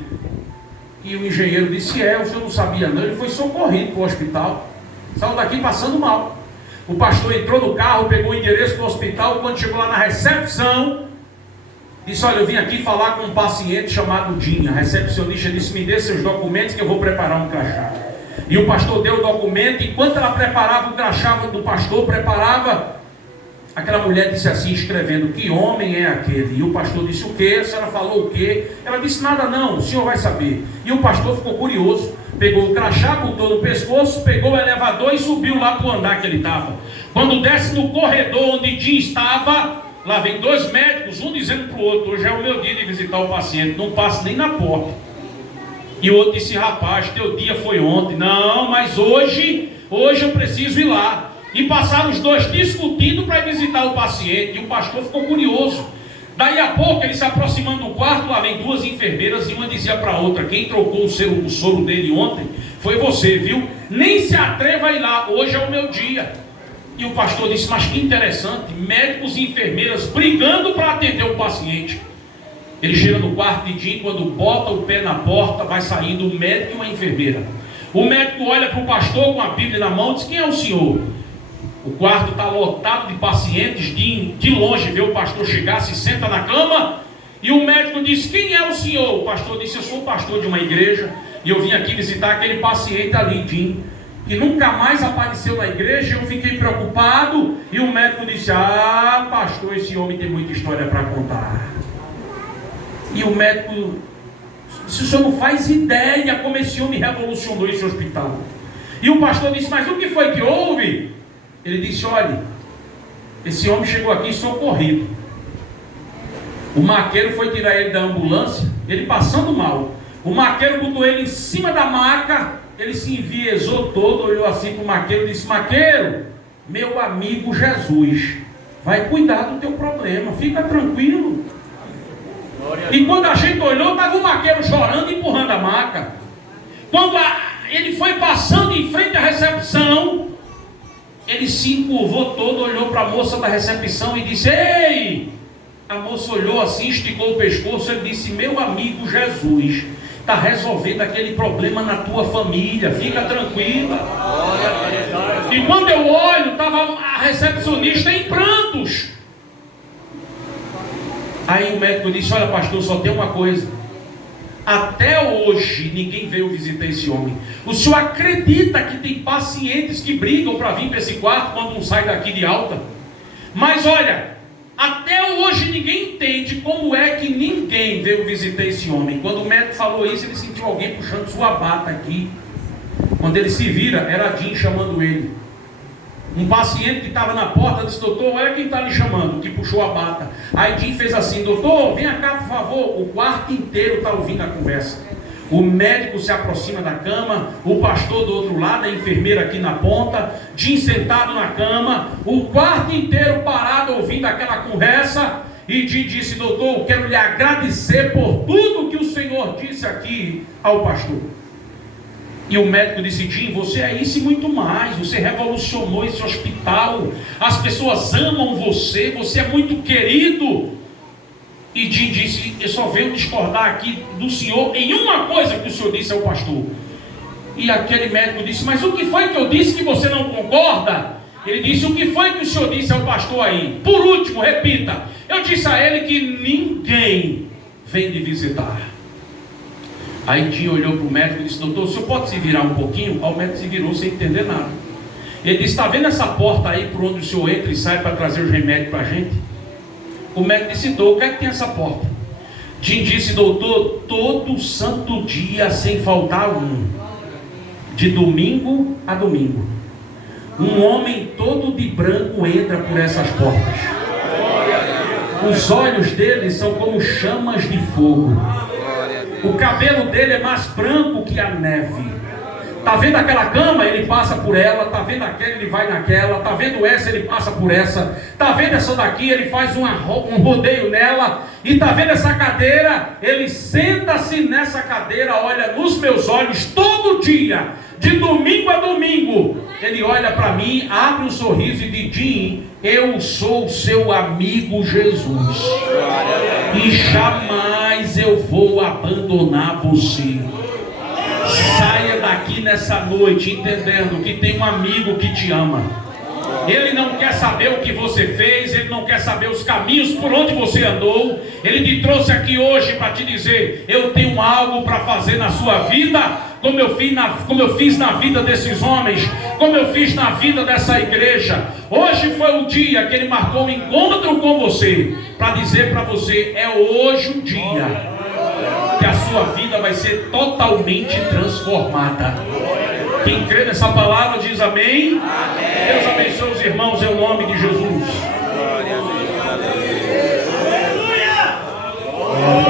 E o engenheiro disse: o senhor não sabia não. Ele foi socorrido para o hospital, saiu daqui passando mal. O pastor entrou no carro, pegou o endereço do hospital. Quando chegou lá na recepção, disse: olha, eu vim aqui falar com um paciente chamado Jim. A recepcionista disse: me dê seus documentos que eu vou preparar um crachá. E o pastor deu o documento. Enquanto ela preparava o crachá do pastor, aquela mulher disse assim, escrevendo: que homem é aquele? E o pastor disse: o quê? A senhora falou o quê? Ela disse: nada não, o senhor vai saber. E o pastor ficou curioso, pegou o crachá, botou no pescoço, pegou o elevador e subiu lá para o andar que ele estava. Quando desce no corredor onde Jim estava, lá vem dois médicos, um dizendo para o outro: hoje é o meu dia de visitar o paciente, não passe nem na porta. E o outro disse: rapaz, teu dia foi ontem. Não, mas hoje eu preciso ir lá. E passaram os dois discutindo para ir visitar o paciente. E o pastor ficou curioso. Daí a pouco, ele se aproximando do quarto, lá vem duas enfermeiras, e uma dizia para a outra: quem trocou o soro dele ontem foi você, viu? Nem se atreva a ir lá, hoje é o meu dia. E o pastor disse: mas que interessante, médicos e enfermeiras brigando para atender o paciente. Ele chega no quarto de Jim, quando bota o pé na porta, vai saindo um médico e uma enfermeira. O médico olha para o pastor com a Bíblia na mão e diz: quem é o senhor? O quarto está lotado de pacientes. De longe vê o pastor chegar, se senta na cama. E o médico diz: quem é o senhor? O pastor disse: eu sou pastor de uma igreja e eu vim aqui visitar aquele paciente ali, Jim, que nunca mais apareceu na igreja. Eu fiquei preocupado. E o médico disse: ah, pastor, esse homem tem muita história para contar. E o médico disse: o senhor não faz ideia como esse homem revolucionou esse hospital. E o pastor disse: mas o que foi que houve? Ele disse: olha, esse homem chegou aqui socorrido. O maqueiro foi tirar ele da ambulância, ele passando mal. O maqueiro botou ele em cima da maca, ele se enviesou todo, olhou assim para o maqueiro e disse: maqueiro, meu amigo Jesus vai cuidar do teu problema, fica tranquilo. E quando a gente olhou, estava o maqueiro chorando, empurrando a maca. Quando ele foi passando em frente à recepção, ele se encurvou todo, olhou para a moça da recepção e disse: ei! A moça olhou assim, esticou o pescoço. Ele disse: meu amigo Jesus está resolvendo aquele problema na tua família, fica tranquila. E quando eu olho, estava a recepcionista em prantos. Aí o médico disse: olha, pastor, só tem uma coisa. Até hoje ninguém veio visitar esse homem. O senhor acredita que tem pacientes que brigam para vir para esse quarto quando não sai daqui de alta? Mas olha, até hoje ninguém entende como é que ninguém veio visitar esse homem. Quando o médico falou isso, ele sentiu alguém puxando sua bata aqui. Quando ele se vira, era Jim chamando ele. Um paciente que estava na porta disse: doutor, olha quem está lhe chamando, que puxou a bata. Aí Jim fez assim: doutor, venha cá por favor. O quarto inteiro está ouvindo a conversa. O médico se aproxima da cama, o pastor do outro lado, a enfermeira aqui na ponta, Jim sentado na cama, o quarto inteiro parado ouvindo aquela conversa. E Jim disse: doutor, eu quero lhe agradecer por tudo que o senhor disse aqui ao pastor. E o médico disse: Jim, você é isso e muito mais. Você revolucionou esse hospital. As pessoas amam você. Você é muito querido. E Jim disse: eu só venho discordar aqui do senhor em uma coisa que o senhor disse ao pastor. E aquele médico disse: mas o que foi que eu disse que você não concorda? Ele disse: o que foi que o senhor disse ao pastor aí? Por último, repita. Eu disse a ele que ninguém vem lhe visitar. Aí Jim olhou para o médico e disse: doutor, o senhor pode se virar um pouquinho? Aí o médico se virou sem entender nada. Ele disse: está vendo essa porta aí por onde o senhor entra e sai para trazer os remédios para a gente? O médico disse: doutor, o que é que tem essa porta? Jim disse: doutor, todo santo dia sem faltar um. de domingo a domingo. Um homem todo de branco entra por essas portas. Os olhos dele são como chamas de fogo. O cabelo dele é mais branco que a neve. Está vendo aquela cama? Ele passa por ela. Está vendo aquela? Ele vai naquela. Está vendo essa? Ele passa por essa. Está vendo essa daqui? Ele faz um rodeio nela. E está vendo essa cadeira? Ele senta-se nessa cadeira, olha nos meus olhos todo dia, de domingo a domingo. Ele olha para mim, abre um sorriso e diz: Jim, eu sou seu amigo Jesus. E jamais eu vou abandonar você. Saia daqui nessa noite entendendo que tem um amigo que te ama. Ele não quer saber o que você fez, ele não quer saber os caminhos por onde você andou. Ele te trouxe aqui hoje para te dizer: eu tenho algo para fazer na sua vida, como eu fiz na vida desses homens, como eu fiz na vida dessa igreja. Hoje foi o dia que ele marcou um encontro com você, para dizer para você: é hoje o dia que a sua vida vai ser totalmente transformada. Quem crê nessa palavra diz amém. Deus abençoe os irmãos em nome de Jesus.